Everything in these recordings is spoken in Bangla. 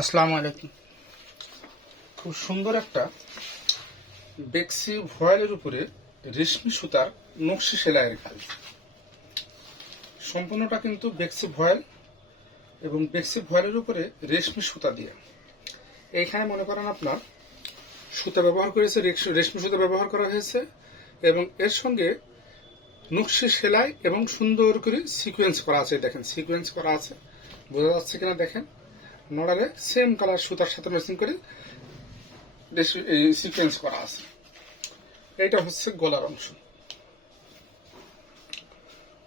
আসসালামু আলাইকুম। খুব সুন্দর একটা বেক্সি ভয়েলের উপরে রেশমি সুতার নকশি সেলাইয়ের কাজ। সম্পূর্ণটা কিন্তু বেক্সি ভয়েল এবং বেক্সি ভয়েলের উপরে রেশমি সুতা দিয়ে। এইখানে মনে করেন আপনার সুতা ব্যবহার করেছে, রেশমি সুতা ব্যবহার করা হয়েছে এবং এর সঙ্গে নকশি সেলাই এবং সুন্দর করে সিকোয়েন্স করা আছে। দেখেন সিকোয়েন্স করা আছে, বোঝা যাচ্ছে কিনা দেখেন। নড়ারে সেম কালার সুতার সাথে ম্যাচিং করে সিকোয়েন্স করা আছে। এইটা হচ্ছে গলার অংশ।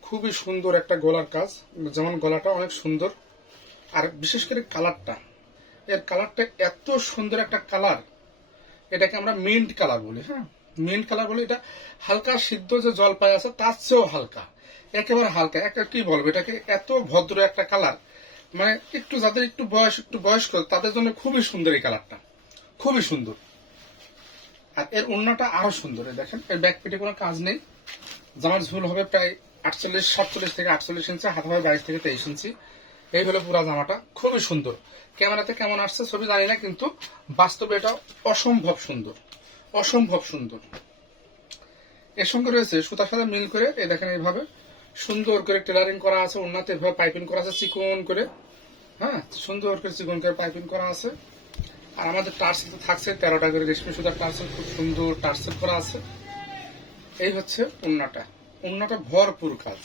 খুবই সুন্দর একটা গলার কাজ, যেমন গলাটা অনেক সুন্দর, আর বিশেষ করে কালারটা, এর কালারটা এত সুন্দর একটা কালার। এটাকে আমরা মিন্ট কালার বলি। হ্যাঁ, মিন্ট কালার বলি। এটা হালকা সিদ্ধ যে জলপাই আছে তার চেয়েও হালকা, একেবারে হালকা। একটা কি বলবো, এটাকে এত ভদ্র একটা কালার, মানে একটু যাদের একটু বয়স্ক তাদের জন্য খুবই সুন্দর এই কালারটা, খুবই সুন্দর। আর এর ওড়নাটা আরো সুন্দর। দেখেন এর ব্যাক পেটে কোনো কাজ নেই। জামার ঝুল হবে প্রায় 47 থেকে 48 ইঞ্চি, হাত হবে 22 থেকে 23 ইঞ্চি। এই হলো পুরা জামাটা, খুবই সুন্দর। ক্যামেরাতে কেমন আসছে ছবি জানি না, কিন্তু বাস্তবে এটা অসম্ভব সুন্দর, অসম্ভব সুন্দর। এর সঙ্গে রয়েছে সুতার সাথে মিল করে এই দেখেন এইভাবে সুন্দর করে টেলারিং করা আছে। ওড়নাতে এভাবে পাইপিং করা আছে চিকন করে। হ্যাঁ, সুন্দর করে চিকন করে পাইপিং করা আছে। আর আমাদের টার্সেল থাকছে 13টা করে রেশমি সুতার টার্সেল, খুব সুন্দর টার্সেল করা আছে। এই হচ্ছে ওড়নাটা। ওড়নাটা ভরপুর কাজ।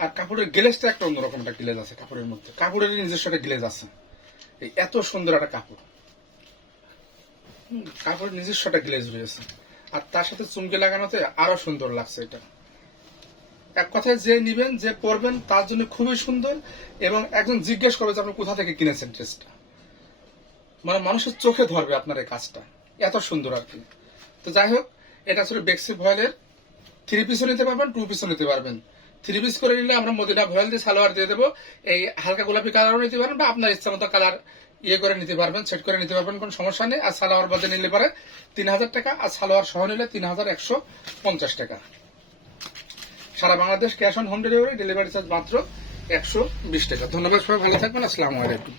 আর কাপড়ের গ্লেজটা একটা অন্যরকম একটা গ্লেজ আছে কাপড়ের মধ্যে, কাপড়ের নিজস্ব একটা গ্লেজ আছে। এই এত সুন্দর একটা কাপড়, কাপড়ের নিজস্ব একটা গ্লেজ রয়েছে। আর তার সাথে চুমকি লাগানোতে আরো সুন্দর লাগছে। এটা এক কথায় যে নিবেন, যে পরবেন তার জন্য খুবই সুন্দর। এবং একজন জিজ্ঞেস করবে যে আপনি কোথা থেকে কিনেছেন ড্রেসটা, মানে মানুষের চোখে ধরবে আপনার এই কাজটা, এত সুন্দর আর কি। তো যাই হোক, এটা আসলে বেক্সি ভয়েলের 3 পিসও নিতে পারবেন, 2 পিসও নিতে পারবেন। 3 পিস করে নিলে আমরা মদিনা ভয়েল দিয়ে সালোয়ার দিয়ে দেবো। এই হালকা গোলাপি কালারও নিতে পারবেন, বা আপনার ইচ্ছা মতো কালার করে নিতে পারবেন, সেট করে নিতে পারবেন, কোনো সমস্যা নেই। আর সালোয়ার বাদে নিলে পারে 3000 টাকা, আর সালোয়ার সহ নিলে 3150 টাকা। সারা Bangladesh cash on home delivery, delivery charge মাত্র 120 টাকা। ধন্যবাদ, সবাই ভালো থাকবেন। আসসালামু আলাইকুম।